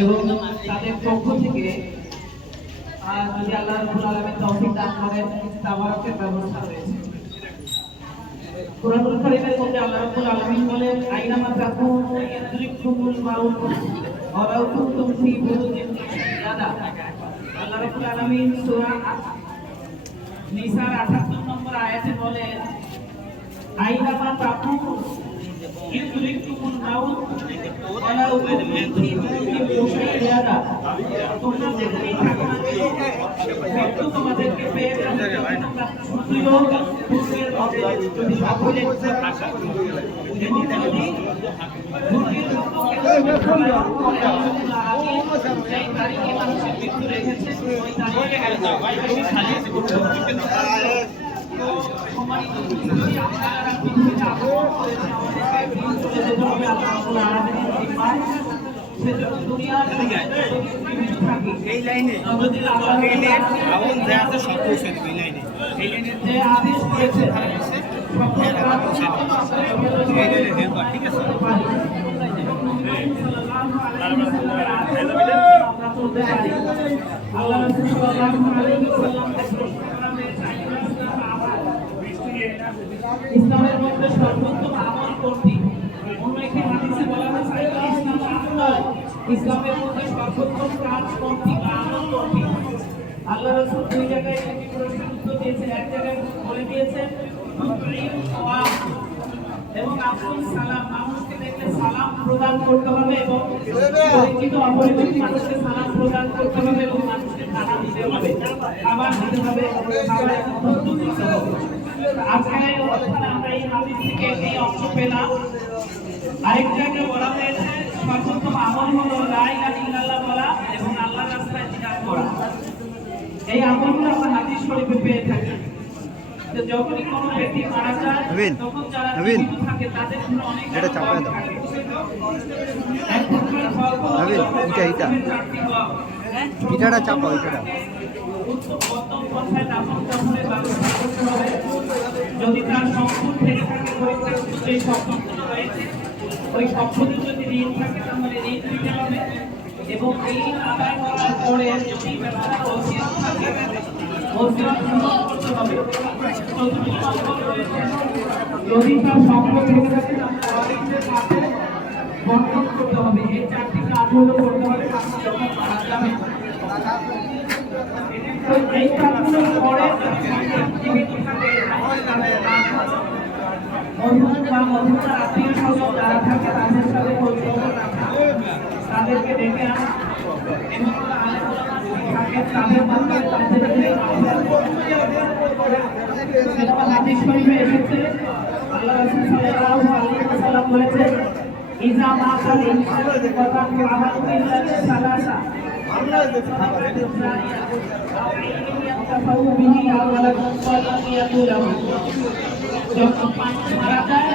এবং তাদের পক্ষ থেকে যদি আল্লাহ রাব্বুল আলামিন তৌফিক দান করেন তাবারকের ব্যবস্থা রয়েছে। কুরআনুল কারীমের মধ্যে আল্লাহ রাব্বুল আলামিন বলেন আইনামা তাকুনু ইউদরিকুমুল মাউত ওয়া লাউ কুনতুম ফি বুরুজিন মুশাইয়াদা। আল্লাহ রাব্বুল আলামিন সূরা নিসার 78 নম্বর আয়াতে বলেন আইনামা তাকুনু ইউদরিকুমুল মাউত ওয়া লাউ কুনতুম ফি বুরুজিন মুশাইয়াদা। তোমরা যেখানেই থাকো না কেন মৃত্যু তোমাদেরকে পেয়ে যাবে। এই লাইনে আগুন দেয়া আছে সব পৌঁছে দেবে। এই লাইনে এই লাইনে যে আদেশ দিয়েছে ঠিক আছে। আল্লাহ রাসূল সাল্লাল্লাহু আলাইহি ওয়াসাল্লাম ইসলামের মধ্যে সর্বোত্তম আমল কোনটি? অন্য একটি হাদিসে বলা হয়েছে ইসলাম আমল, ইসলামের মধ্যে সর্বোত্তম কাজ কোনটি বা আমল কোনটি? আল্লাহ রাসূল দুই জায়গায় একটি প্রশ্নের উত্তর দিয়েছেন। এক জায়গায় বলে দিয়েছেন এবং আব্দুল সালাম, মানুষকে দেখলে সালাম প্রদান করতে হবে এবং পরিচিত অপরিচিত মানুষকে সালাম প্রদান করতে হবে এবং মানুষকে খানা দিতে হবে, খাবার দিতে হবে, খাবারের মধ্যে দিতে হবে। আজকের এই অনুষ্ঠানে আমরা এই হাদিস থেকে এই অংশ পেলাম। আরেক জায়গায় বলা হয়েছে সর্বোত্তম আমল হলো লা ইলাহা ইল্লাল্লাহ বলা এবং আল্লাহর রাস্তায় জিহাদ করা। এই আমলগুলো আমরা হাদিস শরীফে পেয়ে থাকি। তো যখনই কোনো ব্যক্তি মারা যায় তখন যারা জীবিত থাকে তাদের জন্য অনেক এটা চাপায় দাও। এটা চাপাও এটা যদি তার সম্পদ থেকে থাকে সেই সম্পদগুলো রয়েছে ওই সম্পদের যদি ঋণ থাকে তাহলে ঋণ দিতে হবে এবং ঋণ আদায় করার পরে যদি ব্যবসার ওসিয়ত থাকে ওসিয়ত পূরণ করতে হবে। যদি তার সম্পদ থেকে থাকে তাহলে ওয়ারিসের সাথে বন্টন করতে হবে। এই চারটি কাজ হলো করতে হবে যখন মারা যাবে। তো এই কাজগুলোর পরে জীবিত থাকে বন্ধু বা বন্ধুরা আত্মীয় স্বজন যারা থাকে তাদের সাথে পরিচয় রাখা, তাদেরকে ডেকে আনা এবং থাকে তাদের মাধ্যমে তাদেরকে হাদিস শরীফে এসেছে আল্লাহ রাসূল সাল্লাল্লাহু আলাইহি ওয়াসাল্লাম বলেছেন ইজা মাতাল ইনসানু ফাতান আমালু ইল্লা সালাসা যখন মানুষ মারা যায়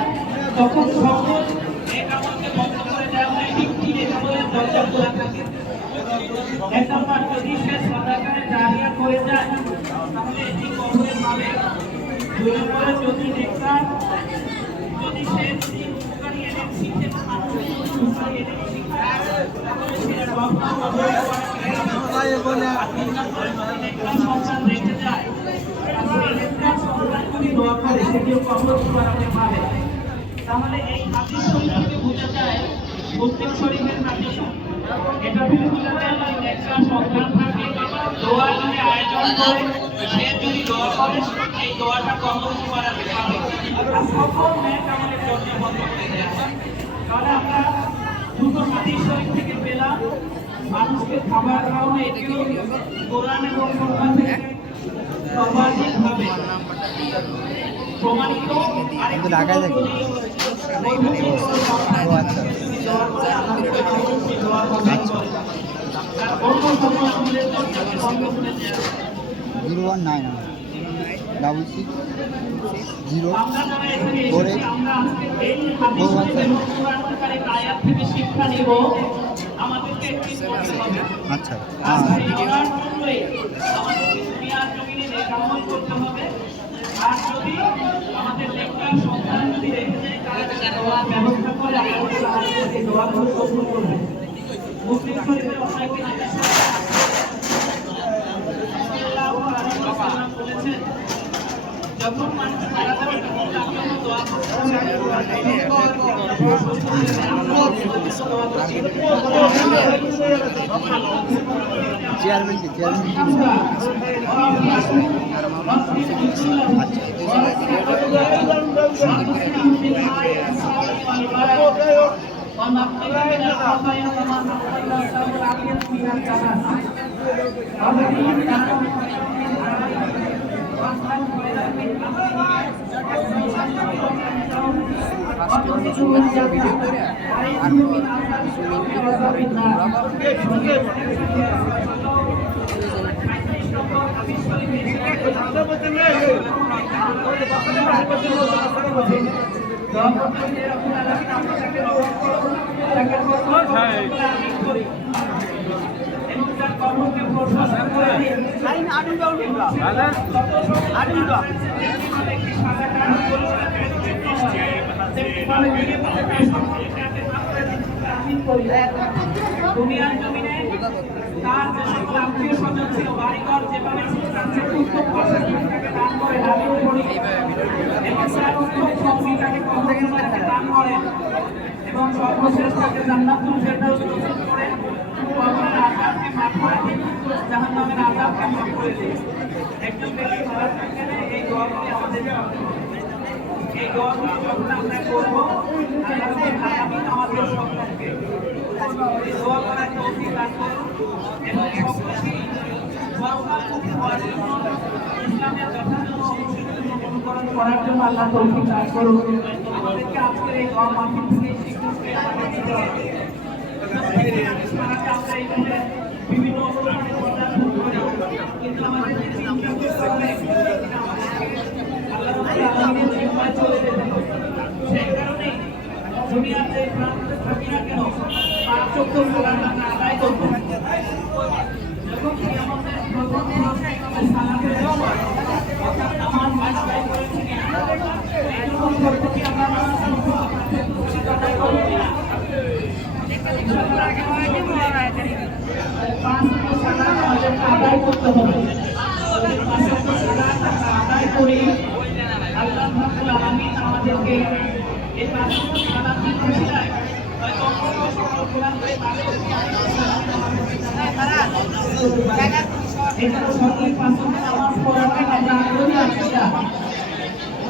তখন সকল এক আমলকে বন্ধ করে দেওয়া হয়। ঠিকটি রেখে বলে দরজা খোলা থাকে। এক নম্বর, যদি সে সাদাকায়ে জারিয়া করে যায় তাহলে এটি কবরে পাবে। দুই নম্বরে যদি নেককার যদি সে উপকারী এলেম শিখে মানুষের উপকারী এলেম শিখায় তাহলে সে কবরে সন্তান রেখে যায় সন্তানগুলি দোয়া করে সেটিও কবর করাতে পারে। তাহলে এই হাদিস শরীফ থেকে বোঝা যায় মুসলিম শরীফের হাদিস এটা থেকে বোঝা যায় একটা সন্তান থাকে দোয়া যদি আয়োজন করে সে যদি দোয়া করে এই দোয়াটা কবর করাতে পারে আর সকল নেক আমাদের জন্য বন্ধ করে দেয়া হয়। তাহলে আমরা দুটো হাদিস শরীফ থেকে পেলাম মানুষকে খাবার খাওয়ানো এটিও কোরআন এবং সুন্নাহ থেকে সর্বাধিকভাবে প্রমাণিত। আরেকটি ঢাকায় দেখি জিরো 1 9 শিক্ষা নিব আমাদেরকে আচ্ছা করতে হবে। আর যদি আমাদের লেখার সন্তান যদি রেখে যায় তারা ব্যবস্থা করে দোয়া কবুল করবে। মুসলিম শরীফে একটি নেতার সাথে বলেছেন যখন মানুষ মারা যাবে তখন তার জন্য দোয়া করতে চেয়ারম্যান দুনিয়ার জমিনে তার যে সকল আত্মীয় স্বজন ছিল বাড়িঘর যেভাবে ছিল তার থেকে উত্তম পাশাকে দান করে আমিও করি এবং তার উত্তম সঙ্গী তাকে কর্মকে দান করেন এবং সর্বশেষ তাকে জান্নাতুল ফেরদাউস নসিব করে কবরের আযাবকে মাফ করে দিন জাহান্নামের আযাবকে মাফ করে দিন একজন ব্যক্তি মারা গেলে এই দোয়াগুলি আমাদের এই দোয়াগুলি যখন আমরা করবো আল্লাহ আমাদের সকলকে এই দোয়া করার তৌফিক দান করুন এবং সকলকে পরকালমুখী হওয়ার জন্য ইসলামের যথাযথ অনুকরণ করার জন্য আল্লাহ তৌফিক দান করুন আমাদেরকে আজকের এই দোয়া মাহফিল থেকে শিক্ষাকে আমাদের দিতে হবে আমরা এইভাবে বিভিন্ন অনুষ্ঠানে পদার্পণ করি কিন্তু আমাদের যে চিন্তা করতে হবে আল্লাহ আল্লাহর জিম্মায় চলে যেতে হবে সেই কারণে দুনিয়ার যে প্রান্তে থাকি না কেন 5 ওয়াক্ত সালাত আমরা আদায় করব যখন কিয়ামতের প্রথম দিনে সালাতের সময় অর্থাৎ নামাজ আদায় করেছি কিনা এরকম করতে কি আমরা নামাজ আদায় করব কিনা আদায় করতে হবে আদায় করি আল্লাহ রাব্বুল আলামিন আমাদেরকে এই পাঁচটি সালাত খুশি দেয় হয়তো সকল কোরআন বই এটা সকালে পাঁচটি নামাজ পড়াটা আমরা আগ্রহী আছি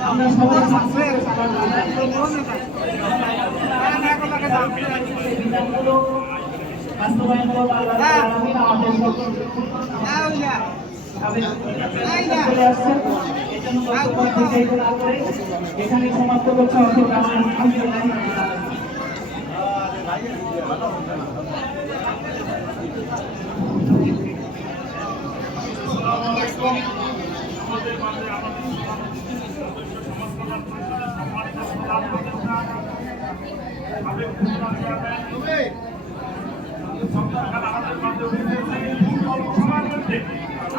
আমরা সবাই পাঁচটি সালাত আদায় করব বিধানগুলো বাস্তবায়ন করব আল্লাহ রাব্বুল আলামিন আমাদের সকলকে চলে আসছেন এই জন্য বক্তব্য দীর্ঘায়িত না করে এখানে সমাপ্ত করতে হবে আলহামদুলিল্লাহ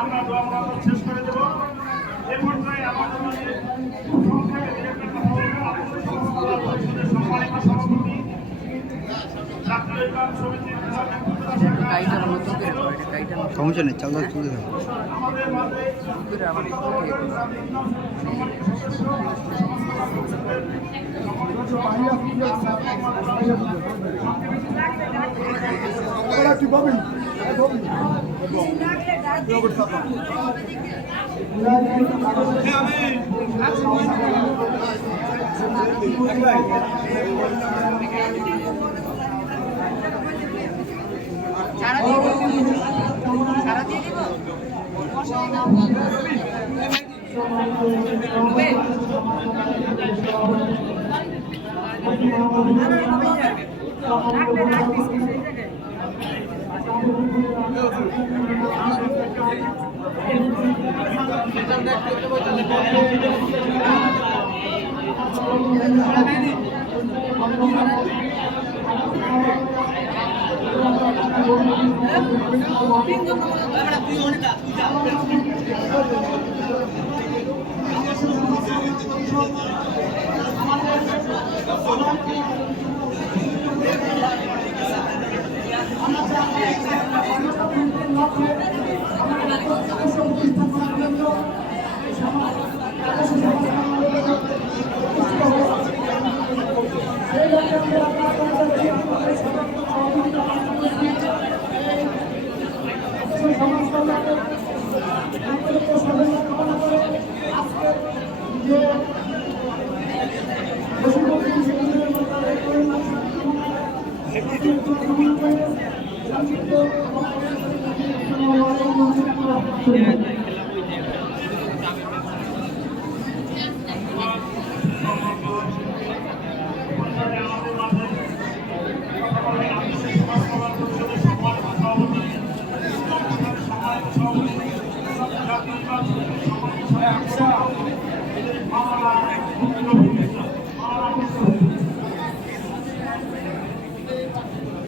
আমরা দোয়া মোনাজাত শেষ করে দেব এ পর্যায়ে আমাদের মাঝে সংক্ষেপে একটা কথা বলবেন আমাদের সমাজকল্যাণ পরিষদের সম্মানিত সভাপতি ডাক্তার ইকবাল সমিতির সমস্যা নেই চালু চলতে থাকবে আমাদের মাঝে আমরা লক্ষ্যে আমাদের আদর্শ প্রতিষ্ঠা করার জন্য এই সমাজ আদর্শ সমাজ সেই লক্ষ্যে আমরা আপনাদের কাছে আমাদের সমস্ত সহযোগিতা এই সমাজ কল্যাণের আন্তরিক শুভেচ্ছা কামনা করে আজকে যে সংক্ষিপ্ত